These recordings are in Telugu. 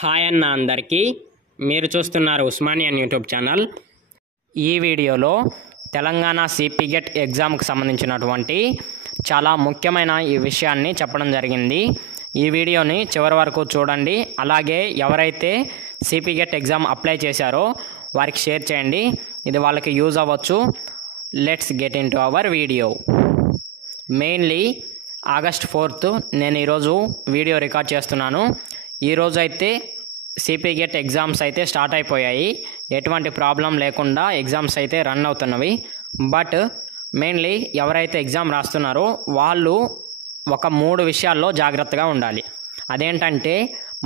హాయ్ అన్న అందరికీ, మీరు చూస్తున్నారు ఉస్మానియన్ యూట్యూబ్ ఛానల్. ఈ వీడియోలో తెలంగాణ సిపి గెట్ ఎగ్జామ్కి సంబంధించినటువంటి చాలా ముఖ్యమైన ఈ విషయాన్ని చెప్పడం జరిగింది. ఈ వీడియోని చివరి వరకు చూడండి. అలాగే ఎవరైతే సిపి గెట్ ఎగ్జామ్ అప్లై చేశారో వారికి షేర్ చేయండి, ఇది వాళ్ళకి యూజ్ అవ్వచ్చు. Let's get in to our video. Mainly August 4th నేను ఈరోజు వీడియో రికార్డ్ చేస్తున్నాను. ఈరోజు అయితే సిపి గెట్ ఎగ్జామ్స్ అయితే స్టార్ట్ అయిపోయాయి. ఎటువంటి ప్రాబ్లం లేకుండా ఎగ్జామ్స్ అయితే రన్ అవుతున్నవి. బట్ మెయిన్లీ ఎవరైతే ఎగ్జామ్ రాస్తున్నారో వాళ్ళు ఒక 3 విషయాల్లో జాగ్రత్తగా ఉండాలి. అదేంటంటే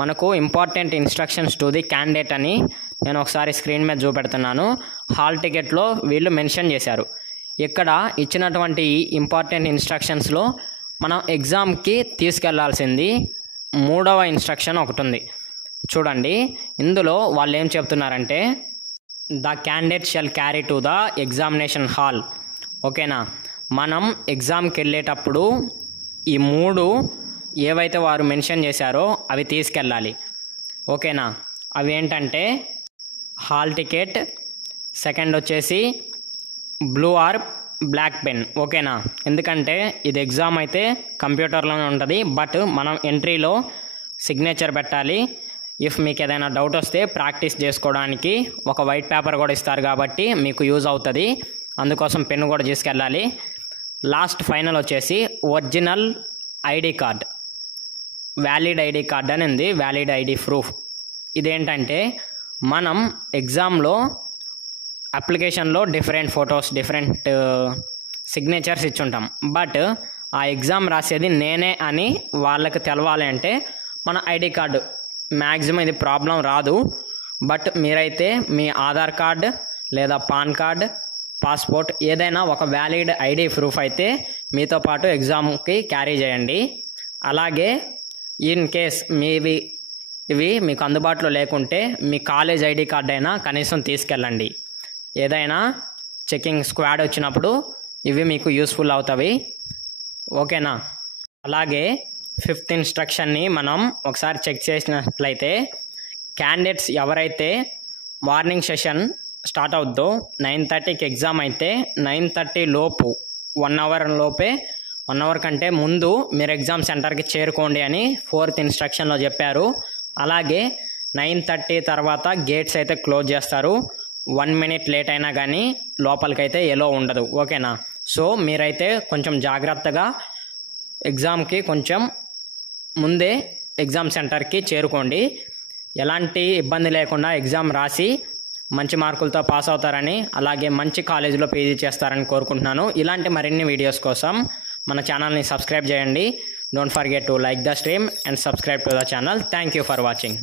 మనకు important instructions to the candidate అని నేను ఒకసారి స్క్రీన్ మీద చూపెడుతున్నాను. హాల్ టికెట్లో వీళ్ళు మెన్షన్ చేశారు. ఇక్కడ ఇచ్చినటువంటి ఇంపార్టెంట్ ఇన్స్ట్రక్షన్స్లో మనం ఎగ్జామ్కి తీసుకెళ్లాల్సింది 3వ ఇన్స్ట్రక్షన్ ఒకటి ఉంది. చూడండి, ఇందులో వాళ్ళు ఏం చెప్తున్నారంటే the candidate shall carry to the examination hall. ఓకేనా, మనం ఎగ్జామ్కి వెళ్ళేటప్పుడు ఈ 3 ఏవైతే వారు మెన్షన్ చేశారో అవి తీసుకెళ్ళాలి. ఓకేనా, అవి ఏంటంటే హాల్ టికెట్, సెకండ్ వచ్చేసి బ్లూ ఆర్ బ్లాక్ పెన్. ఓకేనా, ఎందుకంటే ఇది ఎగ్జామ్ అయితే కంప్యూటర్లోనే ఉంటుంది, బట్ మనం ఎంట్రీలో సిగ్నేచర్ పెట్టాలి. ఇఫ్ మీకు ఏదైనా డౌట్ వస్తే ప్రాక్టీస్ చేసుకోవడానికి ఒక వైట్ పేపర్ కూడా ఇస్తారు కాబట్టి మీకు యూజ్ అవుతుంది. అందుకోసం పెన్ను కూడా తీసుకెళ్ళాలి. లాస్ట్ ఫైనల్ వచ్చేసి original ID card, valid ID card అని ఉంది, వ్యాలిడ్ ఐడి ప్రూఫ్. ఇదేంటంటే మనం ఎగ్జామ్లో అప్లికేషన్లో డిఫరెంట్ ఫొటోస్, డిఫరెంట్ సిగ్నేచర్స్ ఇచ్చుంటాం. బట్ ఆ ఎగ్జామ్ రాసేది నేనే అని వాళ్ళకి తెలవాలి అంటే మన ఐడి కార్డు మ్యాక్సిమం ఇది ప్రాబ్లం రాదు. బట్ మీరైతే మీ ఆధార్ కార్డ్ లేదా పాన్ కార్డ్, పాస్పోర్ట్ ఏదైనా ఒక వ్యాలిడ్ ఐడి ప్రూఫ్ అయితే మీతో పాటు ఎగ్జామ్కి క్యారీ చేయండి. అలాగే ఇన్ కేస్ ఇవి మీకు అందుబాటులో లేకుంటే మీ కాలేజ్ ఐడి కార్డ్ అయినా కనీసం తీసుకెళ్ళండి. ఏదైనా చెకింగ్ స్క్వాడ్ వచ్చినప్పుడు ఇవి మీకు యూస్ఫుల్ అవుతాయి. ఓకేనా, అలాగే 5th ఇన్స్ట్రక్షన్ని మనం ఒకసారి చెక్ చేసినట్లయితే క్యాండిడేట్స్ ఎవరైతే మార్నింగ్ సెషన్ స్టార్ట్ అవుద్దో 9:30కి ఎగ్జామ్ అయితే 9:30 లోపు 1 అవర్ లోపే 1 అవర్ కంటే ముందు మీరు ఎగ్జామ్ సెంటర్కి చేరుకోండి అని 4th ఇన్స్ట్రక్షన్లో చెప్పారు. అలాగే 9:30 తర్వాత గేట్స్ అయితే క్లోజ్ చేస్తారు. 1 మినిట్ లేట్ అయినా కానీ లోపలికైతే ఎలో ఉండదు. ఓకేనా, సో మీరైతే కొంచెం జాగ్రత్తగా ఎగ్జామ్కి కొంచెం ముందే ఎగ్జామ్ సెంటర్కి చేరుకోండి. ఎలాంటి ఇబ్బంది లేకుండా ఎగ్జామ్ రాసి మంచి మార్కులతో పాస్ అవుతారని, అలాగే మంచి కాలేజీలో పీజీ చేస్తారని కోరుకుంటున్నాను. ఇలాంటి మరిన్ని వీడియోస్ కోసం మన ఛానల్ని సబ్స్క్రైబ్ చేయండి. Don't forget to like the stream and subscribe to the channel. Thank you for watching.